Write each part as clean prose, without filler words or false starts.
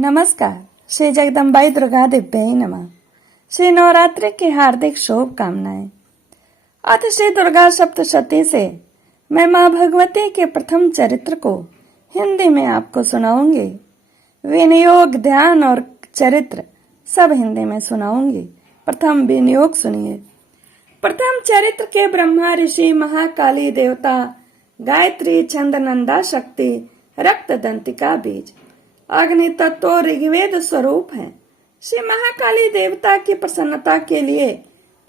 नमस्कार। श्री जगदम्बाई दुर्गा दिव्यै नमः। श्री नवरात्रि की हार्दिक शुभकामनाएं। अथ श्री दुर्गा सप्तशती से मैं माँ भगवती के प्रथम चरित्र को हिंदी में आपको सुनाऊंगी। विनियोग, ध्यान और चरित्र सब हिंदी में सुनाऊंगी। प्रथम विनियोग सुनिए। प्रथम चरित्र के ब्रह्मा ऋषि, महाकाली देवता, गायत्री, छंद, नंदा शक्ति, रक्त दंतिका बीज, अग्नि तत्व ऋग्वेद स्वरूप है। श्री महाकाली देवता की प्रसन्नता के लिए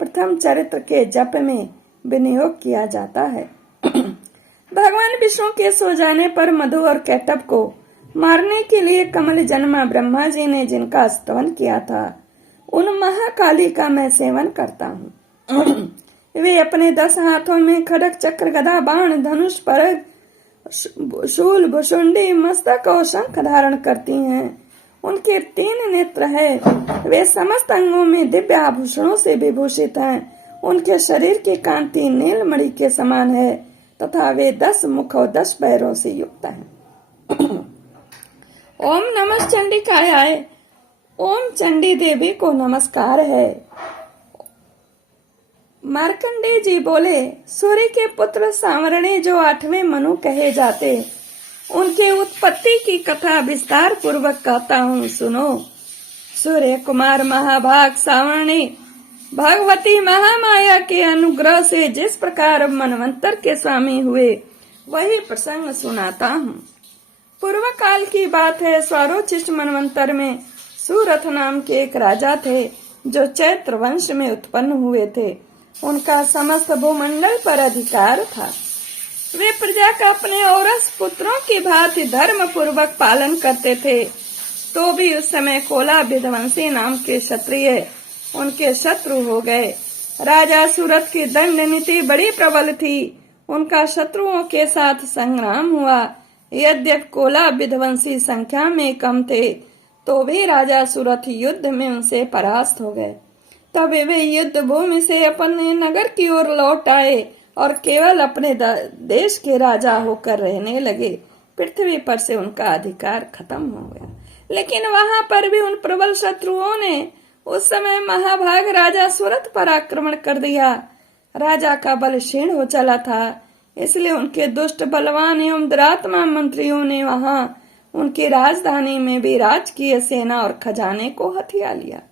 प्रथम चरित्र के जप में विनियोग किया जाता है। भगवान विष्णु के सो जाने पर मधु और कैटभ को मारने के लिए कमल जन्मा ब्रह्मा जी ने जिनका स्तवन किया था, उन महाकाली का मैं सेवन करता हूँ। वे अपने 10 हाथों में खड्ग, चक्र, गदा, बाण, धनुष, परग, शूल, भुषुंडी, मस्तक और शंख धारण करती हैं। उनके 3 नेत्र है। वे समस्त अंगों में दिव्य आभूषणों से विभूषित हैं। उनके शरीर की कांति नीलमणि के समान है तथा वे 10 मुख और 10 पैरों से युक्त हैं। ओम नमः चंडिकाय। ओम चंडी देवी को नमस्कार है। मार्कंडेय जी बोले, सूर्य के पुत्र सांवरणे जो 8वें मनु कहे जाते, उनके उत्पत्ति की कथा विस्तार पूर्वक कहता हूँ, सुनो। सूर्य कुमार महाभाग सांवरणे भगवती महामाया के अनुग्रह से जिस प्रकार मनवंतर के स्वामी हुए, वही प्रसंग सुनाता हूँ। पूर्व काल की बात है। स्वारोचिष्ट मनवंतर में सूरथ नाम के एक राजा थे, जो चैत्र वंश में उत्पन्न हुए थे। उनका समस्त भूमंडल पर अधिकार था। वे प्रजा का अपने औरस पुत्रों की भांति धर्म पूर्वक पालन करते थे। तो भी उस समय कोला विध्वंसी नाम के क्षत्रिय उनके शत्रु हो गए। राजा सूरत की दंड नीति बड़ी प्रबल थी। उनका शत्रुओं के साथ संग्राम हुआ। यद्यपि कोला विध्वंसी संख्या में कम थे, तो भी राजा सूरत युद्ध में उनसे परास्त हो गए। तब वे युद्ध भूमि से अपने नगर की ओर लौट आए और केवल अपने देश के राजा होकर रहने लगे। पृथ्वी पर से उनका अधिकार खत्म हो गया। लेकिन वहां पर भी उन प्रबल शत्रुओं ने उस समय महाभाग राजा सूरत पर आक्रमण कर दिया। राजा का बल क्षीण हो चला था, इसलिए उनके दुष्ट, बलवान एवं दुरात्मा मंत्रियों ने वहां उनकी राजधानी में भी राजकीय सेना और खजाने को हथिया लिया।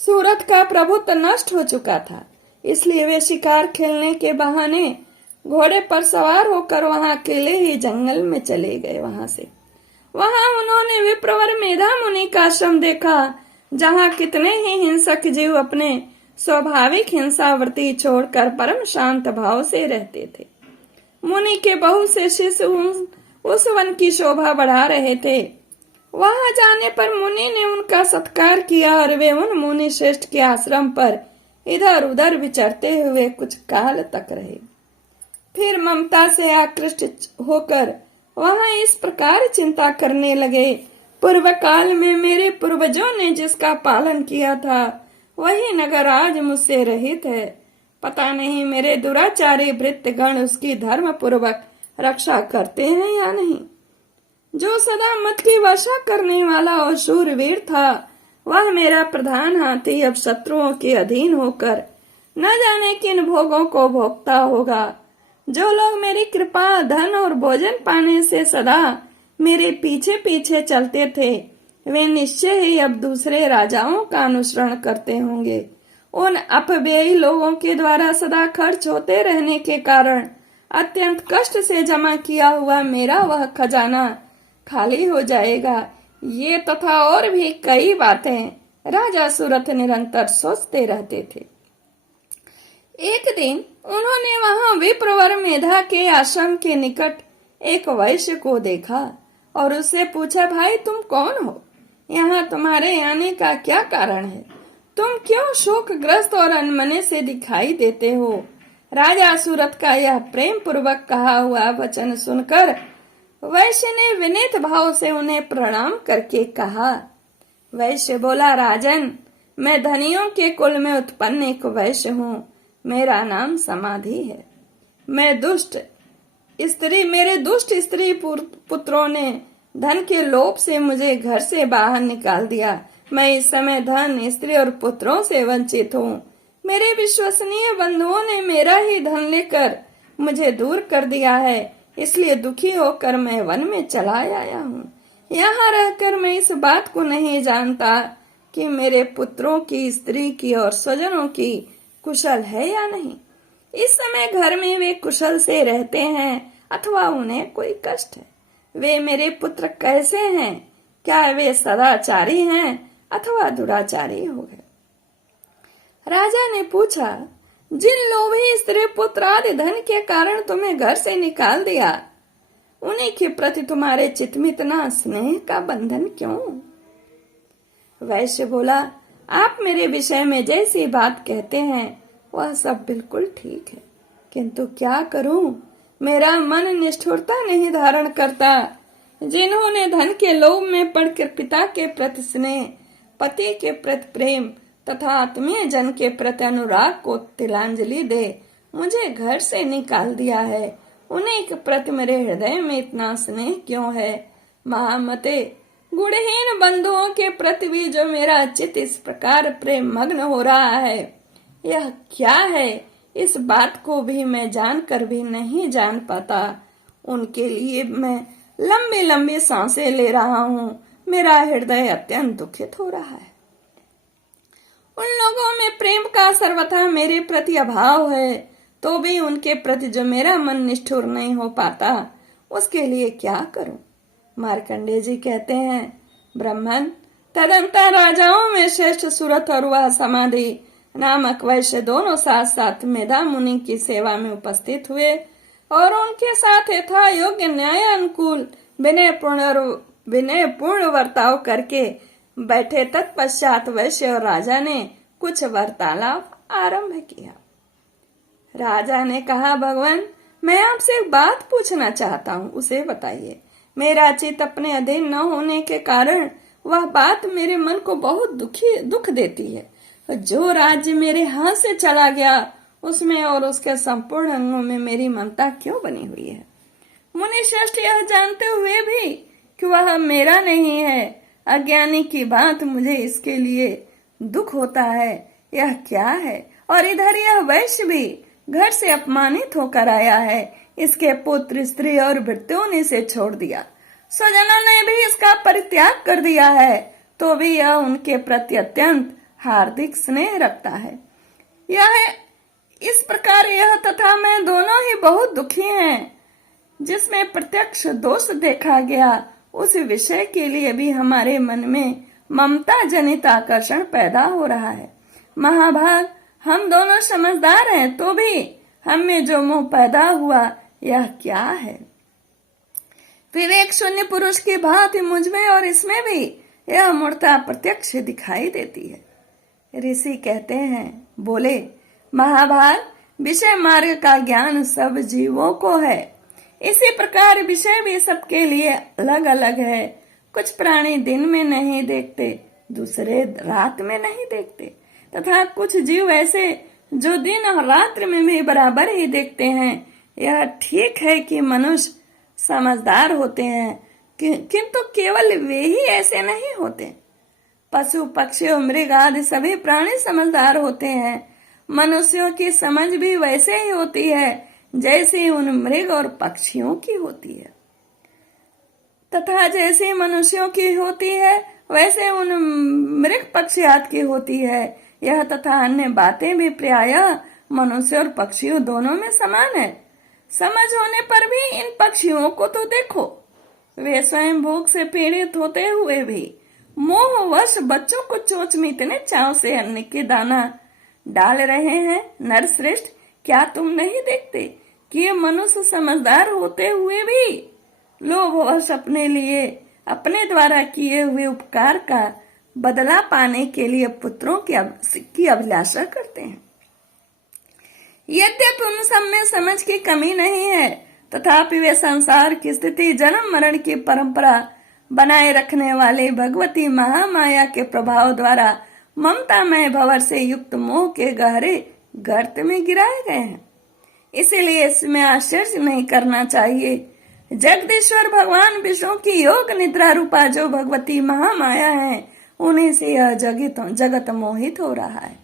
सूरत का प्रभुत्व नष्ट हो चुका था, इसलिए वे शिकार खेलने के बहाने घोड़े पर सवार होकर वहां अकेले ही जंगल में चले गए। वहां उन्होंने विप्रवर मेधा मुनि का आश्रम देखा, जहां कितने ही हिंसक जीव अपने स्वाभाविक हिंसावृत्ति छोड़कर परम शांत भाव से रहते थे। मुनि के बहुत से शिष्य उस वन की शोभा बढ़ा रहे थे। वहां जाने पर मुनि ने उनका सत्कार किया और वे उन मुनि श्रेष्ठ के आश्रम पर इधर उधर विचरते हुए कुछ काल तक रहे। फिर ममता से आकृष्ट होकर वहां इस प्रकार चिंता करने लगे, पूर्व काल में मेरे पूर्वजों ने जिसका पालन किया था, वही नगर आज मुझसे रहित है। पता नहीं मेरे दुराचारी भृत्यगण उसकी धर्म पूर्वक रक्षा करते हैं या नहीं। जो सदा मत की वर्षा करने वाला और शूरवीर था, वह मेरा प्रधान हाथी अब शत्रुओं के अधीन होकर न जाने किन भोगों को भोगता होगा। जो लोग मेरी कृपा, धन और भोजन पाने से सदा मेरे पीछे पीछे चलते थे, वे निश्चय ही अब दूसरे राजाओं का अनुसरण करते होंगे। उन अपव्ययी लोगों के द्वारा सदा खर्च होते रहने के कारण अत्यंत कष्ट से जमा किया हुआ मेरा वह खजाना खाली हो जाएगा। ये तथा और भी कई बातें राजा सूरत निरंतर सोचते रहते थे। एक दिन उन्होंने वहां विप्रवर मेधा के आश्रम के निकट एक वैश्य को देखा और उससे पूछा, भाई तुम कौन हो? यहाँ तुम्हारे आने का क्या कारण है? तुम क्यों शोकग्रस्त और अनमने से दिखाई देते हो? राजा सूरत का यह प्रेम पूर्वक कहा हुआ वचन सुनकर वैश्य ने विनीत भाव से उन्हें प्रणाम करके कहा। वैश्य बोला, राजन, मैं धनियों के कुल में उत्पन्न एक वैश्य हूँ। मेरा नाम समाधि है। मेरे दुष्ट स्त्री पुत्रों ने धन के लोभ से मुझे घर से बाहर निकाल दिया। मैं इस समय धन, स्त्री और पुत्रों से वंचित हूँ। मेरे विश्वसनीय बंधुओं ने मेरा ही धन लेकर मुझे दूर कर दिया है, इसलिए दुखी होकर मैं वन में चला आया हूँ। यहाँ रहकर मैं इस बात को नहीं जानता कि मेरे पुत्रों की, स्त्री की और स्वजनों की कुशल है या नहीं। इस समय घर में वे कुशल से रहते हैं अथवा उन्हें कोई कष्ट है। वे मेरे पुत्र कैसे हैं? क्या वे सदाचारी हैं अथवा दुराचारी हो गए? राजा ने पूछा, जिन लोभी स्त्री पुत्र आदि धन के कारण तुम्हें घर से निकाल दिया, उन्हीं के प्रति तुम्हारे चित्त में इतना स्नेह का बंधन क्यों? वैश्य बोला, आप मेरे विषय में जैसी बात कहते हैं वह सब बिल्कुल ठीक है, किंतु क्या करूं? मेरा मन निष्ठुरता नहीं धारण करता। जिन्होंने धन के लोभ में पड़कर पिता के प्रति स्नेह, पति के प्रति प्रेम तथा आत्मीय जन के प्रति अनुराग को तिलांजलि दे मुझे घर से निकाल दिया है, उन्हीं के प्रति मेरे हृदय में इतना स्नेह क्यों है? महामते, गुणहीन बंधुओं के प्रति भी जो मेरा चित्त इस प्रकार प्रेम मग्न हो रहा है, यह क्या है? इस बात को भी मैं जानकर भी नहीं जान पाता। उनके लिए मैं लंबी लंबी सांसें ले रहा हूँ। मेरा हृदय अत्यंत दुखित हो रहा है। उन लोगों में प्रेम का सर्वथा मेरे प्रति अभाव है, तो भी उनके प्रति जो मेरा मन निष्ठुर नहीं हो पाता, उसके लिए क्या करूं? मार्कंडेय जी कहते हैं, ब्राह्मण, तदंतर राजाओं में श्रेष्ठ सुरथ और वह समाधि नामक वैश्य दोनों साथ साथ मेधा मुनि की सेवा में उपस्थित हुए और उनके साथ यथा योग्य न्याय अनुकूल विनय पूर्ण वर्ताव करके बैठे। तत्पश्चात वैश्य और राजा ने कुछ वार्तालाप आरंभ किया। राजा ने कहा, भगवान, मैं आपसे एक बात पूछना चाहता हूँ, उसे बताइए। मेरा चित्त अपने अधीन न होने के कारण वह बात मेरे मन को बहुत दुख देती है। जो राज्य मेरे हाथ से चला गया, उसमें और उसके संपूर्ण अंगों में मेरी ममता क्यों बनी हुई है? मुनि श्रेष्ठ यह जानते हुए भी कि वह मेरा नहीं है, अज्ञानी की बात मुझे इसके लिए दुख होता है। यह क्या है? और इधर यह वैश्य भी घर से अपमानित होकर आया है। इसके पुत्र, स्त्री और भृत्यों ने इसे छोड़ दिया। स्वजनों ने भी इसका परित्याग कर दिया है, तो भी यह उनके प्रति अत्यंत हार्दिक स्नेह रखता है। यह इस प्रकार यह तथा मैं दोनों ही बहुत दुखी हैं। जिसमें प्रत्यक्ष दोष देखा गया, उस विषय के लिए भी हमारे मन में ममता जनित आकर्षण पैदा हो रहा है। महाभाग, हम दोनों समझदार हैं, तो भी हम में जो मोह पैदा हुआ, यह क्या है? विवेक शून्य पुरुष की भांति मुझमें और इसमें भी यह मूर्ता प्रत्यक्ष दिखाई देती है। ऋषि कहते हैं, बोले, महाभाग, विषय मार्ग का ज्ञान सब जीवों को है। इसी प्रकार विषय भी सबके लिए अलग अलग है। कुछ प्राणी दिन में नहीं देखते, दूसरे रात में नहीं देखते, तथा कुछ जीव ऐसे जो दिन और रात्रि में भी बराबर ही देखते हैं। यह ठीक है कि मनुष्य समझदार होते हैं, किंतु केवल वे ही ऐसे नहीं होते। पशु, पक्षी और मृग आदि सभी प्राणी समझदार होते हैं। मनुष्यों की समझ भी वैसे ही होती है जैसे उन मृग और पक्षियों की होती है, तथा जैसे मनुष्यों की होती है वैसे उन मृग पक्षी आदि की होती है। यह तथा अन्य बातें भी प्रायः मनुष्य और पक्षियों दोनों में समान है। समझ होने पर भी इन पक्षियों को तो देखो, वे स्वयं भूख से पीड़ित होते हुए भी मोहवश बच्चों को चोंच में इतने चाव से अन्न के दाना डाल रहे हैं। नरश्रेष्ठ, क्या तुम नहीं देखते कि ये मनुष्य समझदार होते हुए भी लोभवश अपने लिए अपने द्वारा किए हुए उपकार का बदला पाने के लिए पुत्रों की अभिलाषा करते हैं। यद्यपि उन सब में समझ की कमी नहीं है, तथापि वे संसार की स्थिति, जन्म मरण की परंपरा बनाए रखने वाले भगवती महामाया के प्रभाव द्वारा ममतामय भंवर से युक्त मोह के गहरे गर्त में गिराए गए हैं। इसीलिए इसमें आश्चर्य नहीं करना चाहिए जगदीश्वर भगवान विष्णु की योग निद्रा रूपा जो भगवती महामाया है, उन्हीं से यह जगत मोहित हो रहा है।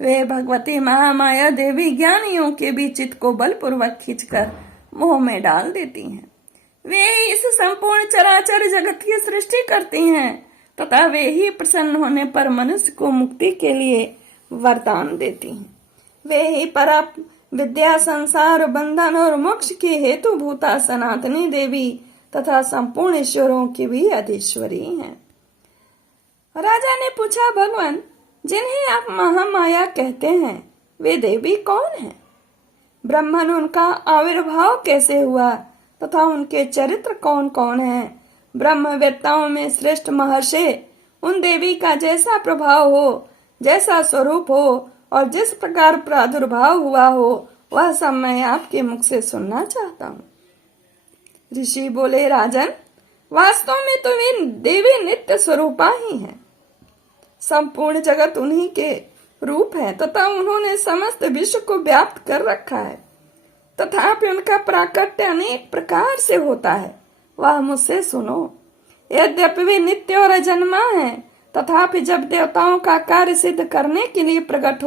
वे भगवती महामाया देवी ज्ञानियों के भी चित्त को बलपूर्वक खींचकर मोह में डाल देती हैं। वे इस संपूर्ण चराचर जगत की सृष्टि करती हैं तथा वे ही प्रसन्न होने पर मनुष्य को मुक्ति के लिए वरदान देती हैं। वे ही पर विद्या, संसार, बंधन और मोक्ष की हेतुभूता सनातनी देवी तथा संपूर्ण ईश्वरों की भी अधीश्वरी हैं। राजा ने पूछा, भगवान, जिन्हें आप महामाया कहते हैं, वे देवी कौन हैं? ब्रह्मन उनका आविर्भाव कैसे हुआ तथा उनके चरित्र कौन कौन हैं? ब्रह्मवेत्ताओं में श्रेष्ठ महर्षि उन देवी का जैसा प्रभाव हो, जैसा स्वरूप हो और जिस प्रकार प्रादुर्भाव हुआ हो, वह सब मैं आपके मुख से सुनना चाहता हूँ। ऋषि बोले, राजन, वास्तव में तो वे देवी नित्य स्वरूपा ही हैं। संपूर्ण जगत उन्हीं के रूप है तथा उन्होंने समस्त विश्व को व्याप्त कर रखा है। तथापि उनका प्राकट्य अनेक प्रकार से होता है, वह मुझसे सुनो। यद्यपि वे नित्य और अजन्मा है, तथापि जब देवताओं का कार्य सिद्ध करने के लिए प्रकट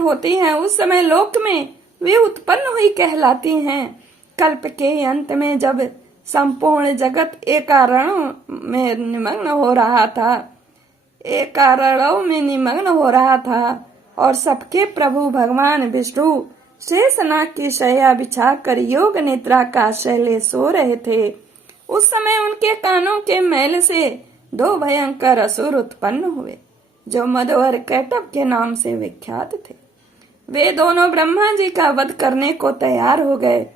होती हैं, उस समय लोक में वे उत्पन्न हुई कहलाती हैं। कल्प के अंत में जब संपूर्ण जगत एकारणों में निमग्न हो रहा था और सबके प्रभु भगवान विष्णु शेषनाग की शैया बिछाकर योग निद्रा का शैले सो रहे थे, उस समय उनके कानों के मैल से दो भयंकर असुर उत्पन्न हुए, जो मद और कैटभ के नाम से विख्यात थे। वे दोनों ब्रह्मा जी का वध करने को तैयार हो गए।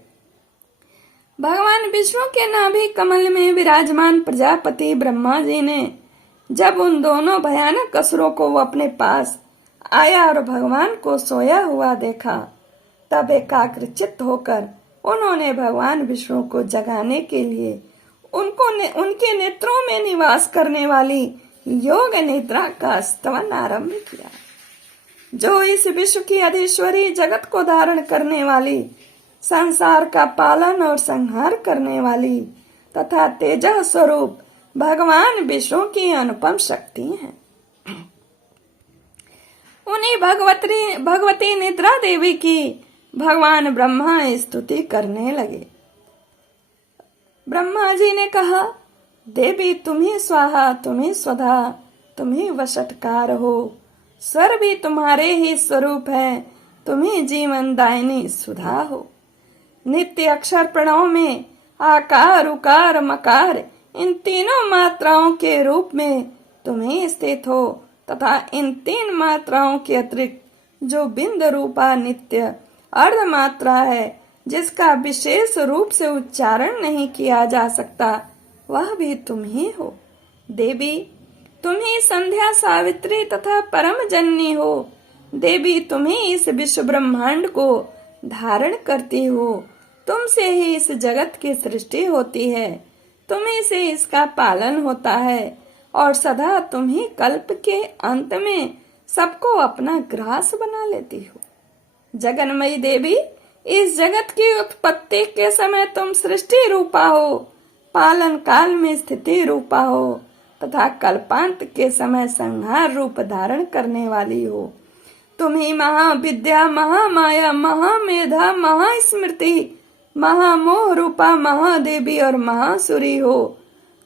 भगवान विष्णु के नाभि कमल में विराजमान प्रजापति ब्रह्मा जी ने जब उन दोनों भयानक असुरों को अपने पास आया और भगवान को सोया हुआ देखा, तब एकाग्रचित्त होकर उन्होंने भगवान विष्णु को जगाने के लिए उनके नेत्रों में निवास करने वाली योग निद्रा का स्तवन आरंभ किया, जो इस विश्व की अधीश्वरी, जगत को धारण करने वाली, संसार का पालन और संहार करने वाली तथा तेजः स्वरूप भगवान विष्णु की अनुपम शक्ति है। उन्हीं भगवती निद्रा देवी की भगवान ब्रह्मा स्तुति करने लगे। ब्रह्मा जी ने कहा, देवी तुम्ही स्वाहा, तुम्ही स्वधा, तुम्ही वशटकार हो। स्वर भी तुम्हारे ही स्वरूप है, तुम्ही जीवन दायिनी सुधा हो। नित्य अक्षर प्रणव में आकार, उकार, मकार, इन तीनों मात्राओं के रूप में तुम्ही स्थित हो तथा इन तीन मात्राओं के अतिरिक्त जो बिंद रूपा नित्य अर्ध मात्रा है, जिसका विशेष रूप से उच्चारण नहीं किया जा सकता, वह भी तुम ही हो। देवी तुम ही संध्या, सावित्री तथा परम जननी हो। देवी तुम ही इस विश्व ब्रह्मांड को धारण करती हो। तुमसे ही इस जगत की सृष्टि होती है, तुम्ही से इसका पालन होता है और सदा तुम ही कल्प के अंत में सबको अपना ग्रास बना लेती हो। जगन्मयी देवी, इस जगत की उत्पत्ति के समय तुम सृष्टि रूपा हो, पालन काल में स्थिति रूपा हो तथा कल्पांत के समय संहार रूप धारण करने वाली हो। तुम ही महाविद्या, महामाया, महामेधा, महास्मृति, महामोह रूपा महादेवी और महासुरी हो।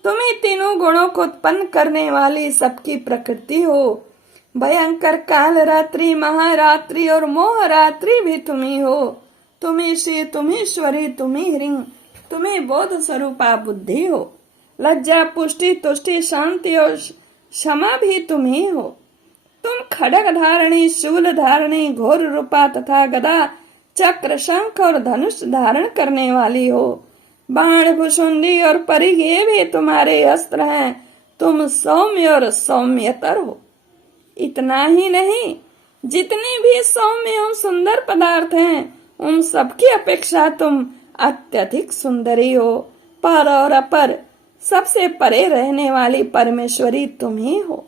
तुम ही तीनों गुणों को उत्पन्न करने वाली सबकी प्रकृति हो। भयंकर काल रात्रि, महारात्रि और मोह रात्रि भी तुम्ही हो। तुम्ही श्री, तुम्ही ईश्वरी, तुम्ही ह्रीं, तुम्ही बोध स्वरूपा बुद्धि हो। लज्जा, पुष्टि, तुष्टि, शांति और क्षमा भी तुम्ही हो। तुम खड्ग धारणी, शूल धारणी, घोर रूपा तथा गदा, चक्र, शंख और धनुष धारण करने वाली हो। बाण, भुषुंडी और परिघ ये भी तुम्हारे अस्त्र हैं। तुम सौम्य और सौम्यतर हो। इतना ही नहीं, जितनी भी सौम्य और सुंदर पदार्थ हैं, उन सबकी अपेक्षा तुम अत्यधिक सुंदरी हो। पर और अपर, सबसे परे रहने वाली परमेश्वरी तुम ही हो।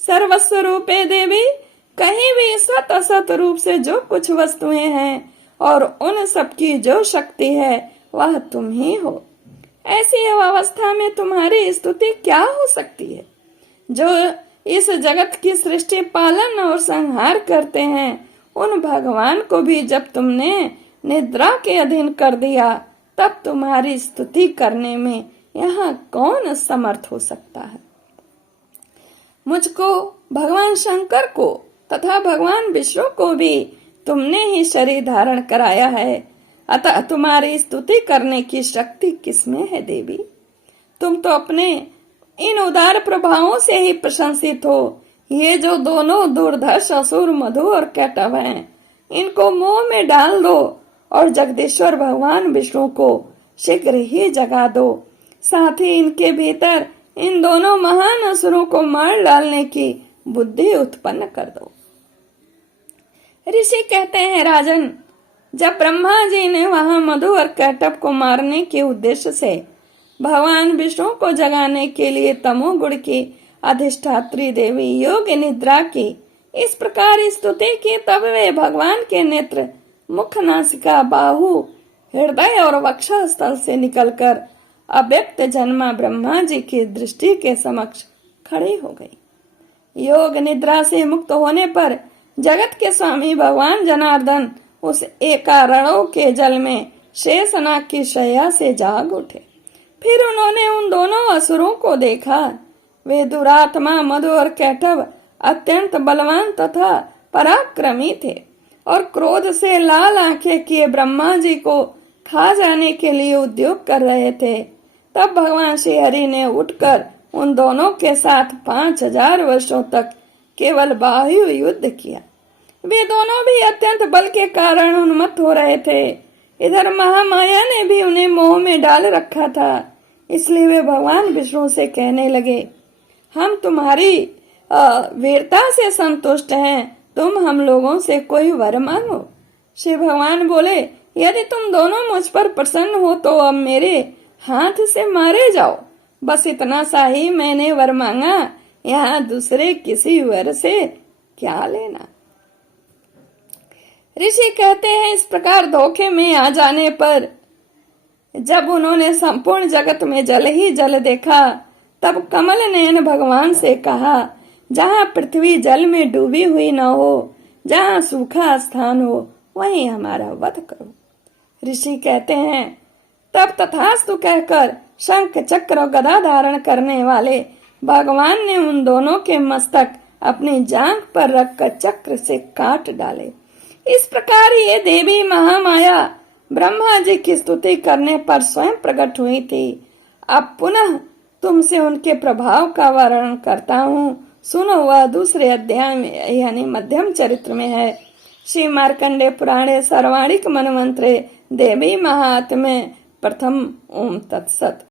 सर्वस्व रूपे देवी, कहीं भी सत असत रूप से जो कुछ वस्तुएं हैं और उन सबकी जो शक्ति है, वह तुम ही हो। ऐसी अवस्था में तुम्हारी स्तुति क्या हो सकती है? जो इस जगत की सृष्टि पालन और संहार करते हैं, उन भगवान को भी जब तुमने निद्रा के अधीन कर दिया, तब तुम्हारी स्तुति करने में यहाँ कौन समर्थ हो सकता है? मुझको, भगवान शंकर को तथा भगवान विष्णु को भी तुमने ही शरीर धारण कराया है, अतः तुम्हारी स्तुति करने की शक्ति किसमें है देवी? तुम तो अपने इन उदार प्रभावों से ही प्रशंसित हो। ये जो दोनों दुर्धर्ष असुर मधु और कैटव हैं, इनको मोह में डाल दो और जगदीश्वर भगवान विष्णु को शीघ्र ही जगा दो। साथ ही इनके भीतर इन दोनों महान असुरों को मार डालने की बुद्धि उत्पन्न कर दो। ऋषि कहते हैं, राजन, जब ब्रह्मा जी ने वहां मधु और कैटव को मारने के उद्देश्य से भगवान विष्णु को जगाने के लिए तमोगुण की अधिष्ठात्री देवी योग निद्रा की इस प्रकार स्तुति की, तब वे भगवान के नेत्र, मुख, नासिका, बाहु, हृदय और वक्षस्थल से निकलकर अव्यक्त जन्मा ब्रह्मा जी की दृष्टि के समक्ष खड़ी हो गई। योग निद्रा से मुक्त होने पर जगत के स्वामी भगवान जनार्दन उस एकारणों के जल में शेषनाग की शैया से जाग उठे। फिर उन्होंने उन दोनों असुरों को देखा। वे दुरात्मा मधु और कैटव अत्यंत बलवान तथा पराक्रमी थे और क्रोध से लाल आंखें किए ब्रह्मा जी को खा जाने के लिए उद्योग कर रहे थे। तब भगवान श्री हरि ने उठकर उन दोनों के साथ 5000 वर्षों तक केवल बाह्य युद्ध किया। वे दोनों भी अत्यंत बल के कारण उन्मत्त हो रहे थे। इधर महामाया ने भी उन्हें मोह में डाल रखा था। इसलिए वे भगवान विष्णु से कहने लगे, हम तुम्हारी वीरता से संतुष्ट हैं, तुम हम लोगों से कोई वर मांगो। श्री भगवान बोले, यदि तुम दोनों मुझ पर प्रसन्न हो तो अब मेरे हाथ से मारे जाओ। बस इतना सा ही मैंने वर मांगा, यहाँ दूसरे किसी वर से क्या लेना। ऋषि कहते हैं, इस प्रकार धोखे में आ जाने पर जब उन्होंने संपूर्ण जगत में जल ही जल देखा, तब कमल नयन भगवान से कहा, जहाँ पृथ्वी जल में डूबी हुई न हो, जहाँ सूखा स्थान हो, वहीं हमारा वध करो। ऋषि कहते हैं, तब तथास्तु कहकर शंख चक्र और गदा धारण करने वाले भगवान ने उन दोनों के मस्तक अपनी जांघ पर रखकर चक्र से काट डाले। इस प्रकार ये देवी महामाया ब्रह्मा जी की स्तुति करने पर स्वयं प्रकट हुई थी। अब पुनः तुमसे उनके प्रभाव का वर्णन करता हूँ, सुनो। वह दूसरे अध्याय में यानी मध्यम चरित्र में है। श्री मार्कंडेय पुराणे सर्वाणिक मनमंत्रे देवी महात्म्य प्रथम। ओम तत्सत।